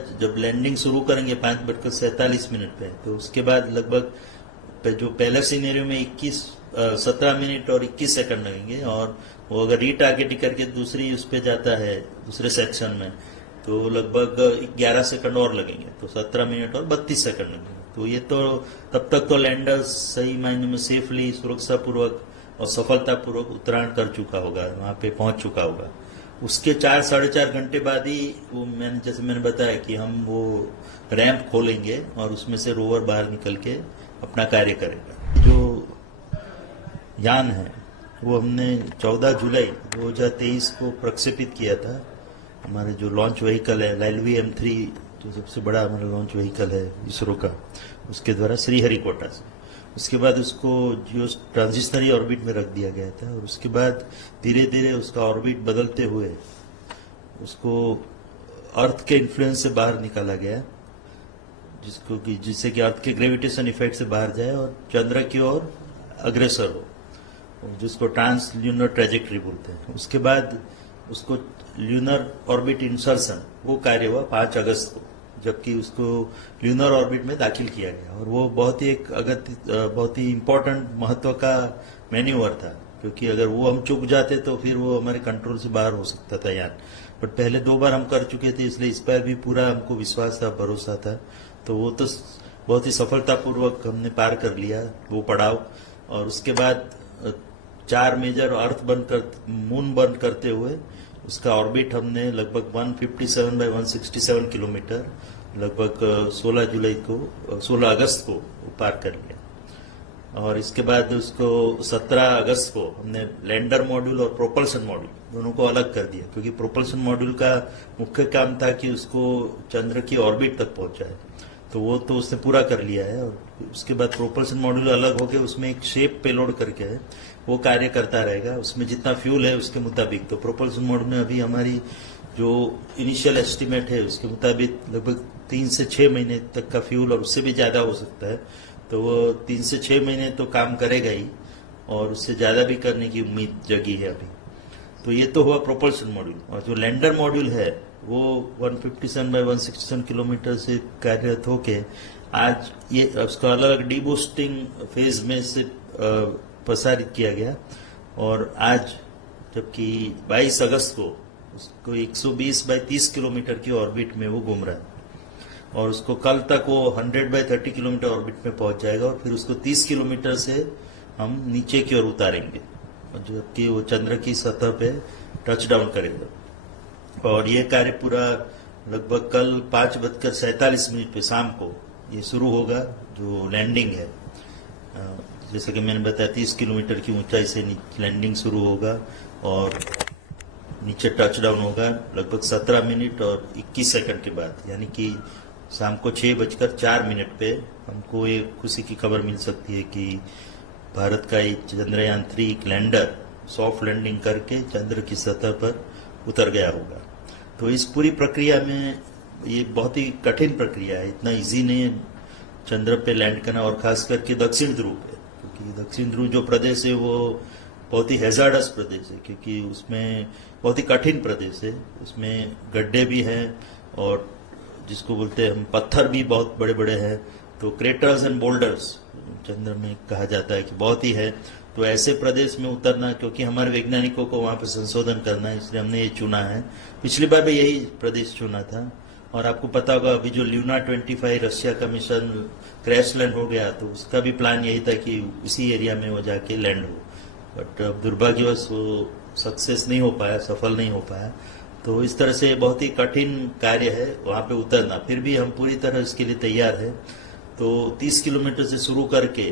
जब लैंडिंग शुरू करेंगे 5:47 पे, तो उसके बाद लगभग जो पहला सीनेरियो में 17 मिनट और 21 सेकंड लगेंगे, और वो अगर रीटारगेटिंग करके दूसरी उस पे जाता है दूसरे सेक्शन में, तो लगभग 11 सेकंड और लगेंगे, तो 17 मिनट और 32 सेकंड लगेंगे। तो ये तो तब तक तो लैंडर सही मायने में सेफली, सुरक्षापूर्वक और सफलतापूर्वक उत्तरायण कर चुका होगा, वहां पे पहुंच चुका होगा। उसके 4-4.5 घंटे बाद ही वो जैसे मैंने बताया कि हम वो रैंप खोलेंगे और उसमें से रोवर बाहर निकल के अपना कार्य करेगा। जो यान है वो हमने 14 जुलाई 2023 को प्रक्षेपित किया था। हमारे जो लॉन्च व्हीकल है LV-M3, जो सबसे बड़ा हमारा लॉन्च व्हीकल है इसरो का, उसके द्वारा श्रीहरिकोटा से। उसके बाद उसको जियो ट्रांजिशनरी ऑर्बिट में रख दिया गया था, और उसके बाद धीरे धीरे उसका ऑर्बिट बदलते हुए उसको अर्थ के इन्फ्लुएंस से बाहर निकाला गया, जिससे कि अर्थ के ग्रेविटेशन इफेक्ट से बाहर जाए और चंद्र की ओर अग्रसर हो, जिसको ट्रांस ल्यूनर ट्रेजेक्ट्री बोलते हैं। उसके बाद उसको ल्यूनर ऑर्बिट इंसर्शन वो कार्य हुआ 5 अगस्त को, जबकि उसको ल्यूनर ऑर्बिट में दाखिल किया गया, और वो बहुत ही इम्पोर्टेंट महत्व का मैन्यूवर था, क्योंकि अगर वो हम चूक जाते तो फिर वो हमारे कंट्रोल से बाहर हो सकता था यान। बट पहले 2 बार हम कर चुके थे, इसलिए इस पर भी पूरा हमको विश्वास था, भरोसा था। तो वो तो बहुत ही सफलतापूर्वक हमने पार कर लिया वो पड़ाव। और उसके बाद 4 मेजर अर्थ मून बंद करते हुए उसका ऑर्बिट हमने लगभग 157 बाय 167 किलोमीटर लगभग 16 अगस्त को पार कर लिया। और इसके बाद उसको 17 अगस्त को हमने लैंडर मॉड्यूल और प्रोपल्शन मॉड्यूल दोनों को अलग कर दिया, क्योंकि प्रोपल्शन मॉड्यूल का मुख्य काम था कि उसको चंद्र की ऑर्बिट तक पहुंचाए, तो वो तो उसने पूरा कर लिया है। और उसके बाद प्रोपल्शन मॉड्यूल अलग होकर उसमें एक शेप पेलोड करके है, वो कार्य करता रहेगा, उसमें जितना फ्यूल है उसके मुताबिक। तो प्रोपल्शन मॉड्यूल में अभी हमारी जो इनिशियल एस्टिमेट है उसके मुताबिक लगभग 3 से 6 महीने तक का फ्यूल, और उससे भी ज्यादा हो सकता है। तो वो 3 से 6 महीने तो काम करेगा ही, और उससे ज्यादा भी करने की उम्मीद जगी है अभी। तो ये तो हुआ प्रोपल्शन मॉड्यूल। और जो लैंडर मॉड्यूल है वो 157 बाय 167 किलोमीटर से कार्यरत होके आज ये उसका अलग डीबूस्टिंग फेज में से प्रसारित किया गया, और आज जबकि 22 अगस्त को उसको 120 बाय 30 किलोमीटर की ऑर्बिट में वो घूम रहा है, और उसको कल तक वो 100 बाय 30 किलोमीटर ऑर्बिट में पहुंच जाएगा, और फिर उसको 30 किलोमीटर से हम नीचे की ओर उतारेंगे, जबकि वो चंद्र की सतह पे टच डाउन करेगा। और ये कार्य पूरा लगभग कल 5:47 पे शाम को ये शुरू होगा। जो लैंडिंग है, जैसे कि मैंने बताया 30 किलोमीटर की ऊंचाई से लैंडिंग शुरू होगा, और नीचे टच डाउन होगा लगभग 17 मिनट और 21 सेकंड के बाद, यानी कि शाम को 6:04 पे हमको ये खुशी की खबर मिल सकती है कि भारत का ये चंद्रयान 3 लैंडर सॉफ्ट लैंडिंग करके चंद्र की सतह पर उतर गया होगा। तो इस पूरी प्रक्रिया में ये बहुत ही कठिन प्रक्रिया है, इतना इजी नहीं है चंद्र पे लैंड करना, और खास करके दक्षिण ध्रुव पे, क्योंकि दक्षिण ध्रुव जो प्रदेश है वो बहुत ही हैजार्डस प्रदेश है, क्योंकि उसमें बहुत ही कठिन प्रदेश है, उसमें गड्ढे भी हैं, और जिसको बोलते हैं हम पत्थर भी बहुत बड़े बड़े हैं। तो क्रेटर्स एंड बोल्डर्स चंद्र में कहा जाता है कि बहुत ही है। तो ऐसे प्रदेश में उतरना, क्योंकि हमारे वैज्ञानिकों को वहां पर संशोधन करना है, इसलिए हमने ये चुना है। पिछली बार भी यही प्रदेश चुना था। और आपको पता होगा अभी जो ल्यूना 25 रशिया का मिशन क्रैश लैंड हो गया, तो उसका भी प्लान यही था कि उसी एरिया में वो जाके लैंड हो, बट दुर्भाग्यवश वो सक्सेस नहीं हो पाया, सफल नहीं हो पाया। तो इस तरह से बहुत ही कठिन कार्य है वहां पे उतरना, फिर भी हम पूरी तरह इसके लिए तैयार है। तो 30 किलोमीटर से शुरू करके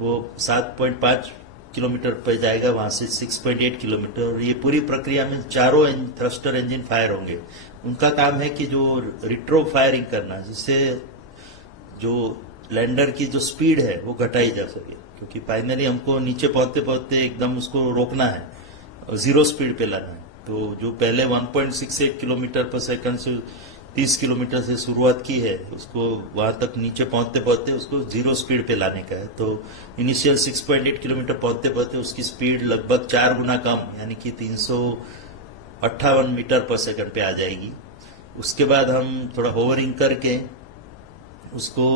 वो 7.5 किलोमीटर पर जाएगा, वहां से 6.8 किलोमीटर, और ये पूरी प्रक्रिया में 4 थ्रस्टर इंजन फायर होंगे। उनका काम है कि जो रिट्रो फायरिंग करना, जिससे जो लैंडर की जो स्पीड है वो घटाई जा सके, क्योंकि फाइनली हमको नीचे पहुंचते पहुंचते एकदम उसको रोकना है, 0 स्पीड पे लाना है। तो जो पहले 1.68 किलोमीटर पर सेकंड से 30 किलोमीटर से शुरुआत की है, उसको वहां तक नीचे पहुंचते पहुंचते उसको 0 स्पीड पे लाने का है। तो इनिशियल 6.8 किलोमीटर पहुंचते पहुंचते उसकी स्पीड लगभग 4 गुना कम, यानी कि 358 मीटर पर सेकंड पे आ जाएगी। उसके बाद हम थोड़ा होवरिंग करके उसको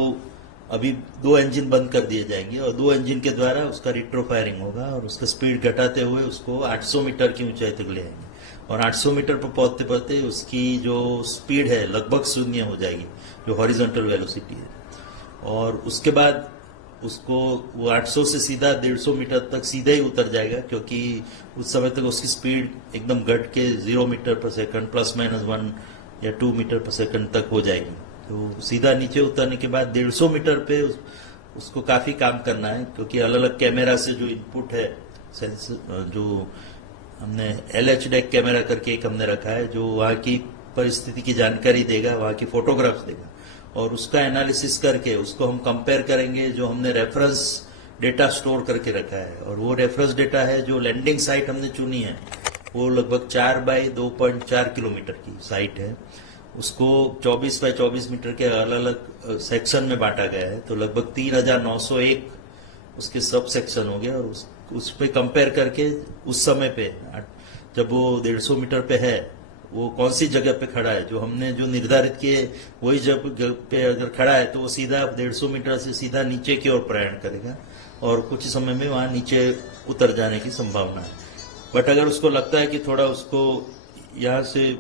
अभी 2 इंजन बंद कर दिए जाएंगे और 2 इंजन के द्वारा उसका रिट्रो फायरिंग होगा और उसका स्पीड घटाते हुए उसको 800 मीटर की ऊंचाई तक ले आएंगे और 800 मीटर पर पहुंचते पहुंचते उसकी जो स्पीड है लगभग शून्य हो जाएगी, जो हॉरिजॉन्टल वेलोसिटी है। और उसके बाद उसको वो 800 से सीधा 150 मीटर तक सीधे ही उतर जाएगा, क्योंकि उस समय तक उसकी स्पीड एकदम घट के 0 मीटर पर सेकंड ±1 या 2 मीटर पर सेकंड तक हो जाएगी। तो सीधा नीचे उतरने के बाद 150 मीटर पे उसको काफी काम करना है, क्योंकि अलग अलग कैमरा से जो इनपुट है जो हमने LH डेक कैमरा करके एक हमने रखा है, जो वहाँ की परिस्थिति की जानकारी देगा, वहाँ की फोटोग्राफ्स देगा और उसका एनालिसिस करके उसको हम कंपेयर करेंगे जो हमने रेफरेंस डेटा स्टोर करके रखा है। और वो रेफरेंस डेटा है जो लैंडिंग साइट हमने चुनी है, वो लगभग 4 बाई 2.4 किलोमीटर की साइट है। उसको 24 बाई 24 मीटर के अलग अलग सेक्शन में बांटा गया है, तो लगभग 3901 उसके सब सेक्शन हो गए और उस पे कंपेयर करके उस समय पे जब वो 150 मीटर पे है वो कौन सी जगह पे खड़ा है, जो हमने जो निर्धारित किए वही जगह पे अगर खड़ा है तो वो सीधा 150 मीटर से सीधा नीचे की ओर प्रयाण करेगा और कुछ समय में वहां नीचे उतर जाने की संभावना है। बट अगर उसको लगता है कि थोड़ा उसको यहाँ से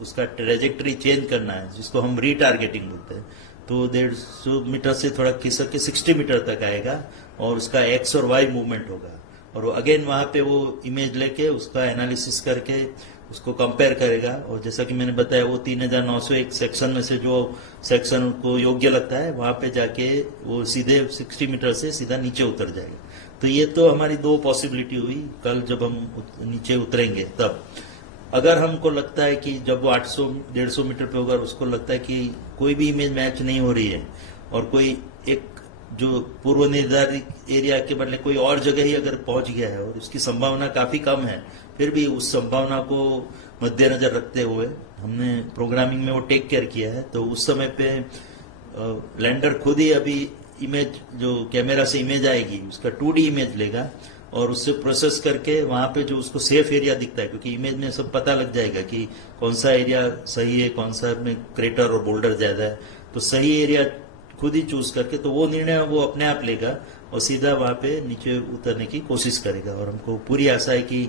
उसका ट्रेजेक्टरी चेंज करना है, जिसको हम रीटारगेटिंग बोलते हैं, तो 150 मीटर से थोड़ा खिसक के 60 मीटर तक आएगा और उसका एक्स और वाई मूवमेंट होगा और अगेन वहां पे वो इमेज लेके उसका एनालिसिस करके उसको कंपेयर करेगा। और जैसा कि मैंने बताया वो 3901 सेक्शन में से जो सेक्शन को योग्य लगता है वहां पे जाके वो सीधे 60 मीटर से सीधा नीचे उतर जाएगा। तो ये तो हमारी 2 पॉसिबिलिटी हुई कल जब हम नीचे उतरेंगे। तब अगर हमको लगता है कि जब वो 800-150 मीटर पे होगा उसको लगता है कि कोई भी इमेज मैच नहीं हो रही है और कोई एक जो पूर्व निर्धारित एरिया के बदले कोई और जगह ही अगर पहुंच गया है और उसकी संभावना काफी कम है, फिर भी उस संभावना को मद्देनजर रखते हुए हमने प्रोग्रामिंग में वो टेक केयर किया है। तो उस समय पे लैंडर खुद ही अभी इमेज जो कैमरा से इमेज आएगी उसका 2D इमेज लेगा और उससे प्रोसेस करके वहां पे जो उसको सेफ एरिया दिखता है, क्योंकि इमेज में सब पता लग जाएगा कि कौन सा एरिया सही है, कौन सा में क्रेटर और बोल्डर ज्यादा है, तो सही एरिया खुद ही चूज करके तो वो निर्णय वो अपने आप लेगा और सीधा वहां पे नीचे उतरने की कोशिश करेगा। और हमको पूरी आशा है कि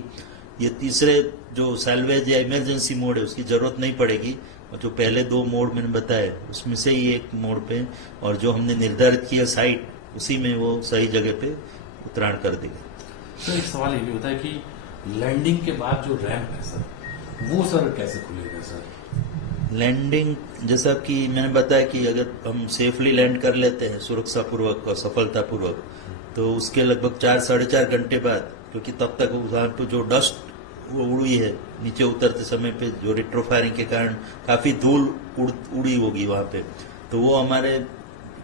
ये तीसरे जो सैल्वेज या इमरजेंसी मोड है उसकी जरूरत नहीं पड़ेगी और जो पहले 2 मोड मैंने बताए उसमें से ही एक मोड पे और जो हमने निर्धारित किया साइट उसी में वो सही जगह पे उतराण कर देगा। सर एक सवाल ये भी होता है कि लैंडिंग के बाद जो रैंप है सर वो सर कैसे खुलेगा सर? लैंडिंग जैसा कि मैंने बताया कि अगर हम सेफली लैंड कर लेते हैं सुरक्षा पूर्वक और सफलता पूर्वक तो उसके लगभग 4-4.5 घंटे बाद, क्योंकि तब तक वहां पर जो डस्ट वो उड़ी है नीचे उतरते समय पे जो रिट्रोफायरिंग के कारण काफी धूल उड़ी होगी वहां पे, तो वो हमारे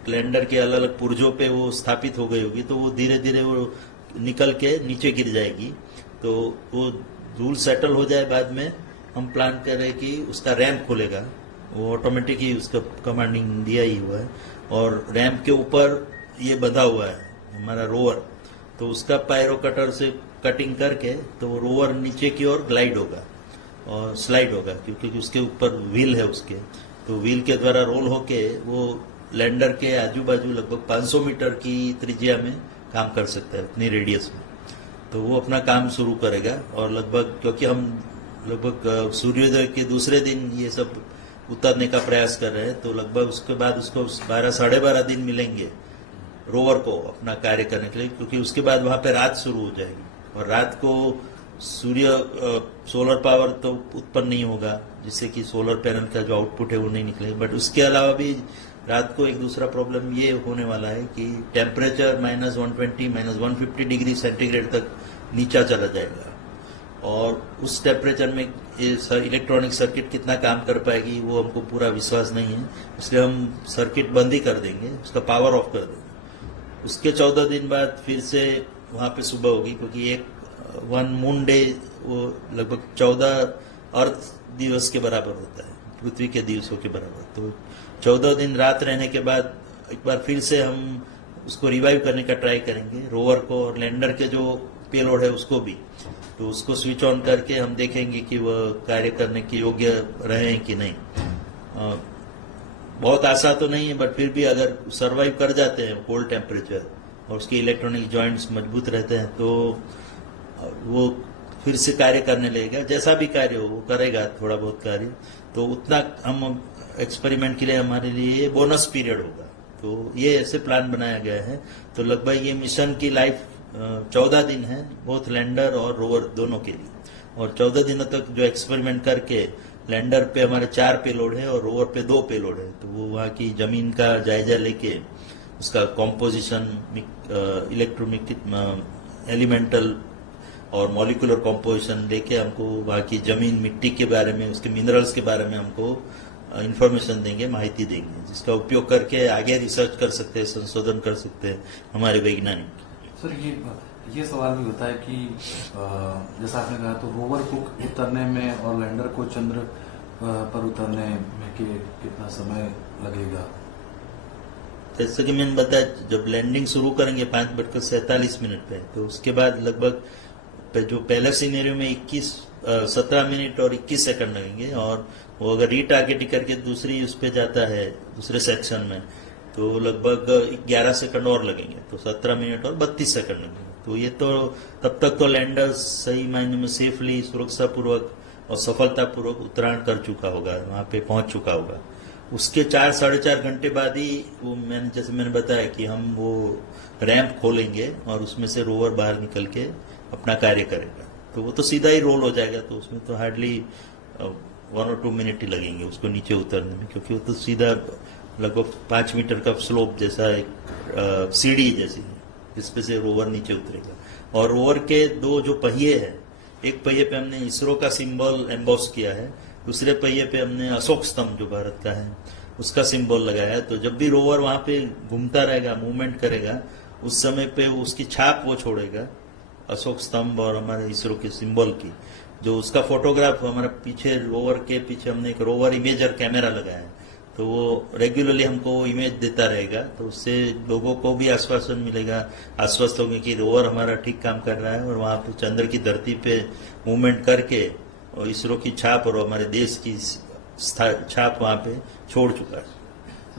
लैंडर के अलग अलग पुर्जों पे वो स्थापित हो गई होगी, तो वो धीरे धीरे वो निकल के नीचे गिर जाएगी। तो वो धूल सेटल हो जाए बाद में हम प्लान कर रहे हैं कि उसका रैंप खुलेगा, वो ऑटोमेटिक ही उसका कमांडिंग दिया ही हुआ है और रैंप के ऊपर ये बंधा हुआ है हमारा रोवर, तो उसका पायरो कटर से कटिंग करके तो वो रोवर नीचे की ओर ग्लाइड होगा और स्लाइड होगा, क्योंकि उसके ऊपर व्हील है उसके, तो व्हील के द्वारा रोल होके वो लैंडर के आजू बाजू लगभग 500 मीटर की त्रिज्या में काम कर सकता है अपनी रेडियस में। तो वो अपना काम शुरू करेगा और लगभग क्योंकि हम लगभग सूर्योदय के दूसरे दिन ये सब उतरने का प्रयास कर रहे हैं, तो लगभग उसके बाद उसको 12-12.5 दिन मिलेंगे रोवर को अपना कार्य करने के लिए, क्योंकि उसके बाद वहां पे रात शुरू हो जाएगी और रात को सोलर पावर तो उत्पन्न नहीं होगा जिससे कि सोलर पैनल का जो आउटपुट है वो नहीं निकले। बट उसके अलावा भी रात को एक दूसरा प्रॉब्लम ये होने वाला है कि टेम्परेचर -120 -150 डिग्री सेंटीग्रेड तक नीचा चला जाएगा और उस टेम्परेचर में इलेक्ट्रॉनिक सर्किट कितना काम कर पाएगी वो हमको पूरा विश्वास नहीं है, इसलिए हम सर्किट बंद ही कर देंगे, उसका पावर ऑफ कर देंगे। उसके 14 दिन बाद फिर से वहां पे सुबह होगी, क्योंकि एक 1 मून डे वो लगभग 14 अर्थ दिवस के बराबर होता है, पृथ्वी के दिवसों के बराबर। तो 14 दिन रात रहने के बाद एक बार फिर से हम उसको रिवाइव करने का ट्राई करेंगे रोवर को, और लैंडर के जो पेलोड है उसको भी, तो उसको स्विच ऑन करके हम देखेंगे कि वह कार्य करने के योग्य रहे कि नहीं। बहुत आसान तो नहीं है, बट फिर भी अगर सरवाइव कर जाते हैं कोल्ड टेम्परेचर और उसके इलेक्ट्रॉनिक जॉइंट्स मजबूत रहते हैं तो वो फिर से कार्य करने लगेगा। जैसा भी कार्य हो वो करेगा, थोड़ा बहुत कार्य, तो उतना हम एक्सपेरिमेंट के लिए हमारे लिए बोनस पीरियड होगा। तो ये ऐसे प्लान बनाया गया है। तो लगभग ये मिशन की लाइफ 14 दिन है, बोथ लैंडर और रोवर दोनों के लिए। और 14 दिनों तक जो एक्सपेरिमेंट करके लैंडर पे हमारे 4 पेलोड है और रोवर पे 2 पेलोड है, तो वो वहाँ की जमीन का जायजा लेके उसका कॉम्पोजिशन, इलेक्ट्रोमैग्नेटिक, एलिमेंटल और मॉलिकुलर कॉम्पोजिशन लेके हमको वहाँ की जमीन, मिट्टी के बारे में, उसके मिनरल्स के बारे में हमको इंफॉर्मेशन देंगे, माहिती देंगे, जिसका उपयोग करके आगे रिसर्च कर सकते हैं, संशोधन कर सकते हैं हमारे वैज्ञानिक। सर ये सवाल भी होता है कि जैसा आपने कहा, तो रोवर को उतरने में और लैंडर को चंद्र पर उतरने में कितना समय लगेगा? जैसे कि मैंने बताया, जब लैंडिंग शुरू करेंगे 5:47 पे, तो उसके बाद लगभग जो पहला सिनेरियो में 17 मिनट और 21 सेकंड लगेंगे, और वो अगर रीटारगेटिंग करके दूसरी उस पे जाता है, दूसरे सेक्शन में, तो लगभग 11 सेकंड और लगेंगे, तो 17 मिनट और 32 सेकंड लगेंगे। तो ये तो तब तक तो लैंडर सही मायने में सेफली, सुरक्षापूर्वक और सफलतापूर्वक उत्तरायण कर चुका होगा, वहां पे पहुंच चुका होगा। उसके 4-4.5 घंटे बाद ही वो जैसे मैंने बताया कि हम वो रैंप खोलेंगे और उसमें से रोवर बाहर निकल के अपना कार्य करेगा। तो वो तो सीधा ही रोल हो जाएगा, तो उसमें तो हार्डली 1 और 2 मिनट ही लगेंगे उसको नीचे उतरने में, क्योंकि वो तो सीधा लगभग 5 मीटर का स्लोप जैसा एक सीढ़ी जैसी है, जिसपे से रोवर नीचे उतरेगा। और रोवर के 2 जो पहिए हैं, एक पहिए पे हमने इसरो का सिंबल एम्बॉस किया है, दूसरे पहिए पे हमने अशोक स्तंभ जो भारत का है उसका सिंबल लगाया है। तो जब भी रोवर वहां पे घूमता रहेगा, मूवमेंट करेगा, उस समय पे उसकी छाप वो छोड़ेगा, अशोक स्तंभ और हमारे इसरो के सिंबल की। जो उसका फोटोग्राफ हमारा पीछे, रोवर के पीछे हमने एक रोवर इमेजर कैमरा लगाया है, तो वो रेगुलरली हमको वो इमेज देता रहेगा। तो उससे लोगों को भी आश्वासन मिलेगा, आश्वस्त होंगे कि रोवर हमारा ठीक काम कर रहा है और वहां पे चंद्र की धरती पे मूवमेंट करके और इसरो की छाप और हमारे देश की छाप वहां पे छोड़ चुका है।